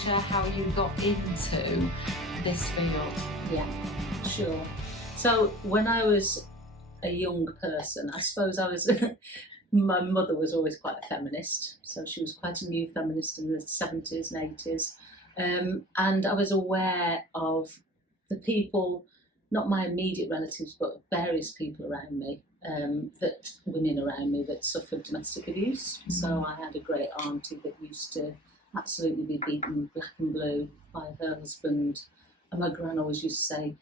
share how you got into this field? Yeah, sure. So when I was a young person, I suppose I was, my mother was always quite a feminist, so she was quite a new feminist in the 70s and 80s. And I was aware of the people, not my immediate relatives, but various people around me, women around me that suffered domestic abuse. So I had a great auntie that used to absolutely be beaten black and blue by her husband. And my gran always used to say,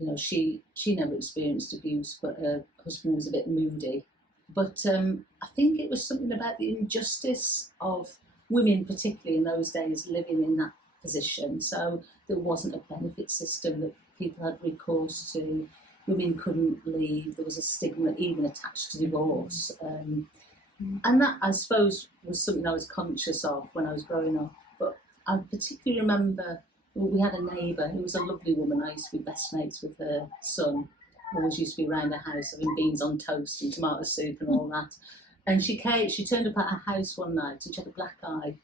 you know, she never experienced abuse, but her husband was a bit moody. But I think it was something about the injustice of women, particularly in those days, living in that position. So there wasn't a benefit system that people had recourse to. Women couldn't leave. There was a stigma even attached to divorce. And that, I suppose, was something I was conscious of when I was growing up. But I particularly remember we had a neighbour who was a lovely woman. I used to be best mates with her son. Always used to be around the house having beans on toast and tomato soup and all that. And she turned up at our house one night and she had a black eye.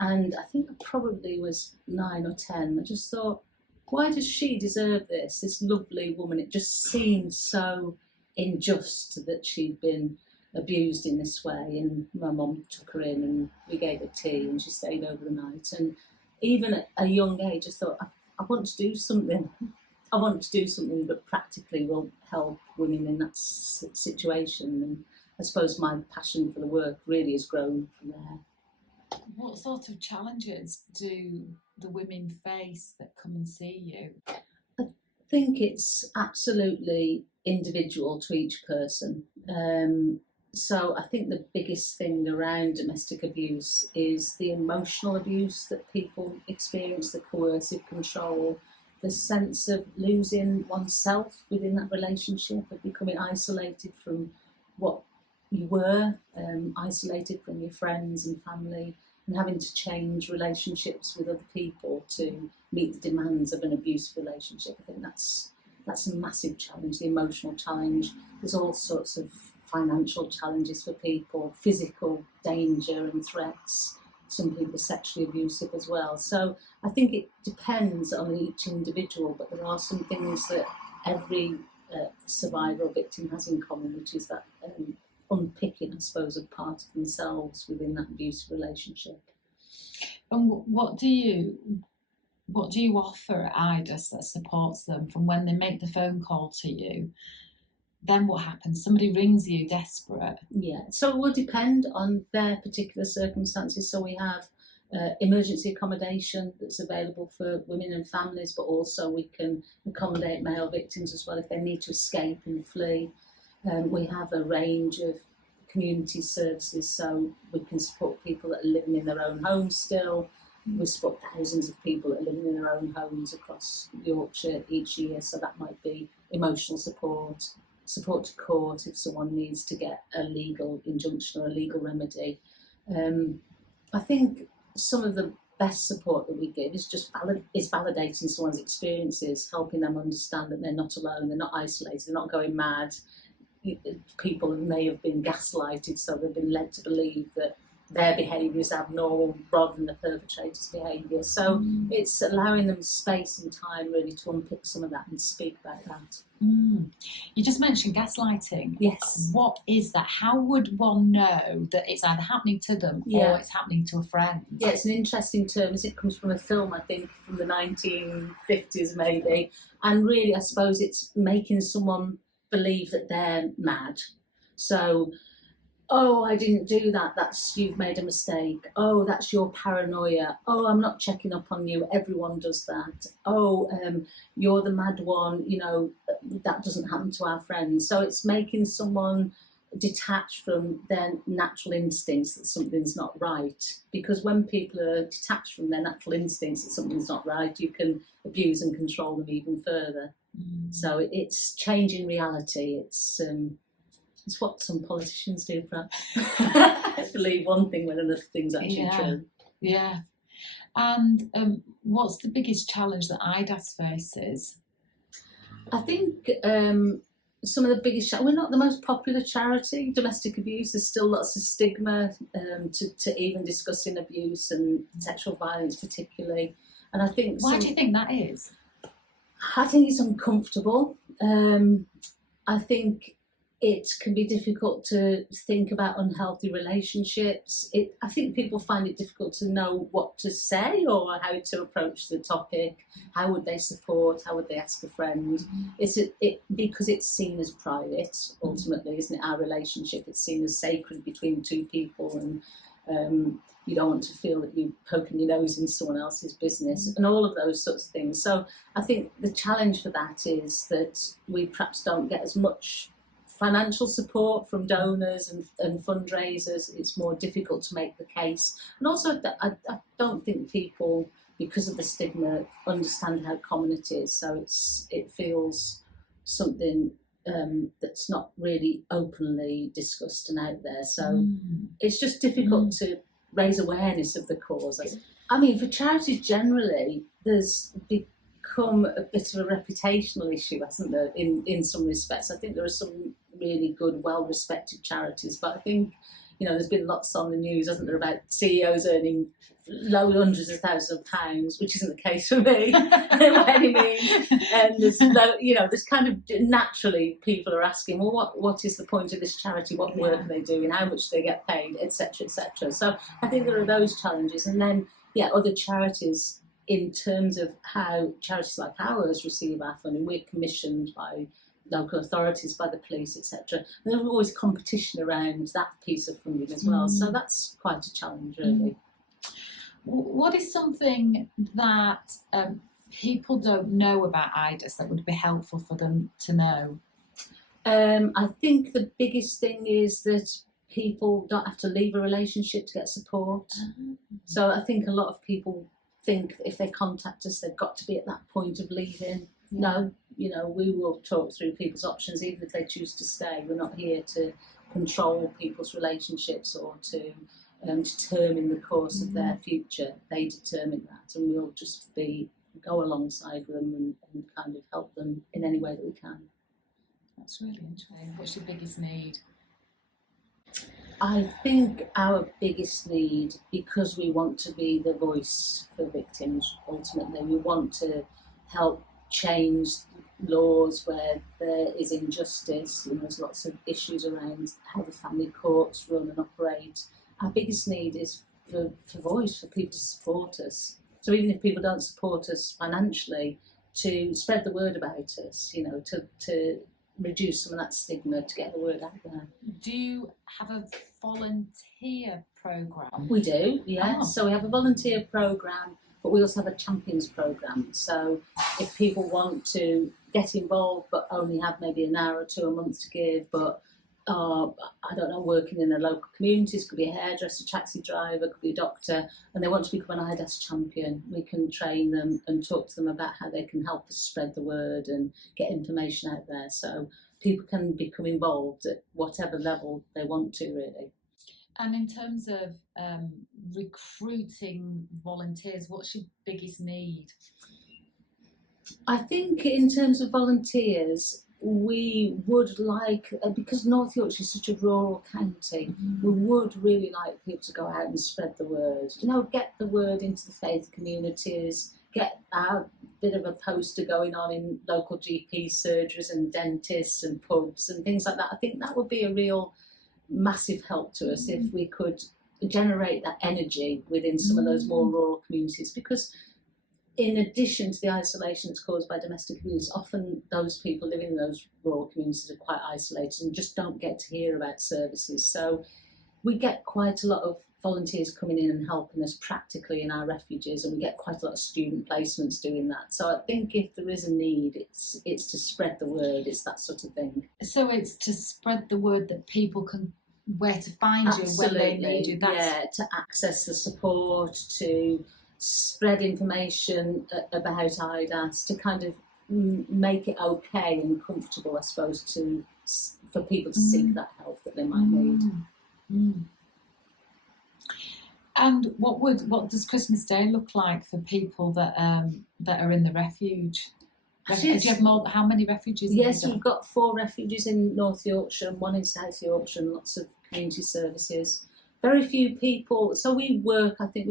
And I think I probably was 9 or 10. I just thought, why does she deserve this? This lovely woman. It just seemed so unjust that she'd been abused in this way. And my mum took her in and we gave her tea and she stayed over the night. And even at a young age, I thought, I want to do something. I want to do something that practically will help women in that situation. And I suppose my passion for the work really has grown from there. What sort of challenges do the women face that come and see you? I think it's absolutely individual to each person. So I think the biggest thing around domestic abuse is the emotional abuse that people experience, the coercive control, the sense of losing oneself within that relationship, of becoming isolated from what you were, isolated from your friends and family, and having to change relationships with other people to meet the demands of an abusive relationship. I think that's a massive challenge, the emotional challenge. There's all sorts of financial challenges for people, physical danger and threats. Some people are sexually abusive as well. So I think it depends on each individual, but there are some things that every survivor or victim has in common, which is that unpicking, I suppose, of part of themselves within that abusive relationship. And what do you offer at IDAS that supports them from when they make the phone call to you? Then what happens? Somebody rings you desperate. Yeah, so it will depend on their particular circumstances. So we have emergency accommodation that's available for women and families, but also we can accommodate male victims as well if they need to escape and flee. We have a range of community services, so we can support people that are living in their own homes still. We support thousands of people that are living in their own homes across Yorkshire each year, so that might be emotional support to court if someone needs to get a legal injunction or a legal remedy. I think some of the best support that we give is just validating someone's experiences, helping them understand that they're not alone, they're not isolated, they're not going mad. People may have been gaslighted, so they've been led to believe that their behaviour is abnormal rather than the perpetrator's behaviour. So it's allowing them space and time really to unpick some of that and speak about that. You just mentioned gaslighting. Yes. What is that? How would one know that it's either happening to them or it's happening to a friend? Yeah, it's an interesting term. It comes from a film, I think, from the 1950s maybe. And really, I suppose it's making someone believe that they're mad. So, oh, I didn't do that. You've made a mistake. Oh, that's your paranoia. Oh, I'm not checking up on you. Everyone does that. Oh, you're the mad one. You know, that doesn't happen to our friends. So it's making someone detached from their natural instincts that something's not right. Because when people are detached from their natural instincts that something's not right, you can abuse and control them even further. So it's changing reality. It's what some politicians do, perhaps. Believe one thing when another thing's actually true. Yeah. And what's the biggest challenge that IDAS faces? I think some of the biggest, we're not the most popular charity. Domestic abuse, there's still lots of stigma to even discussing abuse and sexual violence particularly. And I think Why do you think that is? I think it's uncomfortable. I think it can be difficult to think about unhealthy relationships. I think people find it difficult to know what to say or how to approach the topic. How would they support? How would they ask a friend? Because it's seen as private, ultimately, isn't it? Our relationship, it's seen as sacred between two people, and you don't want to feel that you're poking your nose in someone else's business, and all of those sorts of things. So I think the challenge for that is that we perhaps don't get as much financial support from donors and fundraisers. It's more difficult to make the case. And also, I don't think people, because of the stigma, understand how common it is. So it feels something that's not really openly discussed and out there. So it's just difficult to raise awareness of the cause. I mean, for charities generally, there's become a bit of a reputational issue, hasn't there, in some respects. I think there are some really good, well-respected charities, but I think, there's been lots on the news, hasn't there, about CEOs earning low hundreds of thousands of pounds, which isn't the case for me by any means. And there's kind of naturally people are asking, well, what is the point of this charity? What work are they doing? How much do they get paid, etc., etc. So I think there are those challenges, and then other charities. In terms of how charities like ours receive our funding, we're commissioned by local authorities, by the police, etc. There's always competition around that piece of funding as well. So that's quite a challenge, really. What is something that people don't know about IDAS that would be helpful for them to know? I think the biggest thing is that people don't have to leave a relationship to get support. So I think a lot of people think if they contact us, they've got to be at that point of leaving. No, we will talk through people's options, even if they choose to stay. We're not here to control people's relationships or to determine the course of their future. They determine that, and we'll just go alongside them and kind of help them in any way that we can. That's really interesting. What's your biggest need? I think our biggest need, because we want to be the voice for victims, ultimately, we want to help change laws where there is injustice. There's lots of issues around how the family courts run and operate. Our biggest need is for voice, for people to support us. So even if people don't support us financially, to spread the word about us, to reduce some of that stigma, to get the word out there. Do you have a volunteer programme? We do, yeah. Oh. So we have a volunteer programme, but we also have a champions programme. So if people want to get involved but only have maybe an hour or two a month to give, but working in a local communities, could be a hairdresser, taxi driver, could be a doctor, and they want to become an IDAS champion, we can train them and talk to them about how they can help us spread the word and get information out there. So people can become involved at whatever level they want to, really. And in terms of recruiting volunteers, what's your biggest need? I think in terms of volunteers, we would like, because North Yorkshire is such a rural county, we would really like people to go out and spread the word. Get the word into the faith communities, get a bit of a poster going on in local GP surgeries and dentists and pubs and things like that. I think that would be a real massive help to us if we could generate that energy within some of those more rural communities, because in addition to the isolation that's caused by domestic abuse, often those people living in those rural communities are quite isolated and just don't get to hear about services. So we get quite a lot of volunteers coming in and helping us practically in our refuges, and we get quite a lot of student placements doing that. So I think if there is a need, it's to spread the word, it's that sort of thing. So it's to spread the word that people can, where to find you when they need you. Yeah, to access the support, to spread information about IDAS, to kind of make it okay and comfortable, I suppose, for people to seek that help that they might need. And what does Christmas Day look like for people that are in the refuge? Do you have more? How many refuges? Yes, we've got 4 refuges in North Yorkshire and 1 in South Yorkshire, and lots of community services. Very few people. So we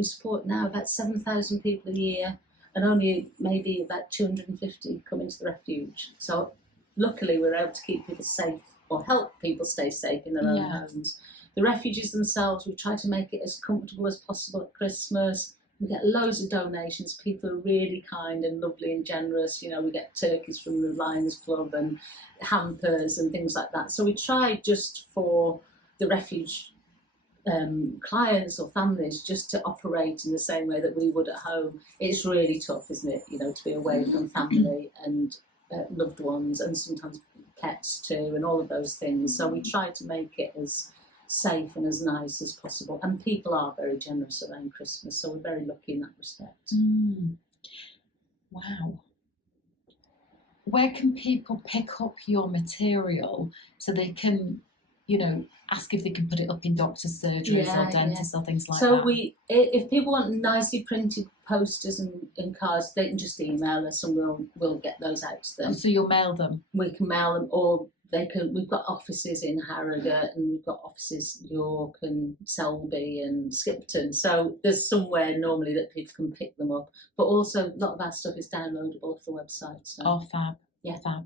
support now about 7,000 people a year, and only maybe about 250 come into the refuge. So luckily we're able to keep people safe, or help people stay safe in their own homes. The refuges themselves, we try to make it as comfortable as possible at Christmas. We get loads of donations. People are really kind and lovely and generous. You know, we get turkeys from the Lions Club and hampers and things like that. So we try just for the refuge clients or families just to operate in the same way that we would at home. It's really tough, isn't it? You know, to be away from family and loved ones, and sometimes pets too, and all of those things. So we try to make it as safe and as nice as possible, and people are very generous around Christmas, so we're very lucky in that respect. Wow. Where can people pick up your material so they can, you know, ask if they can put it up in doctor's surgeries or dentists or things like that? So if people want nicely printed posters and cards, they can just email us and we'll get those out to them. So you'll mail them? We can mail them, or we've got offices in Harrogate, and we've got offices York and Selby and Skipton. So there's somewhere normally that people can pick them up. But also a lot of our stuff is downloadable off the website. So. Oh, fab. Yeah. Fab.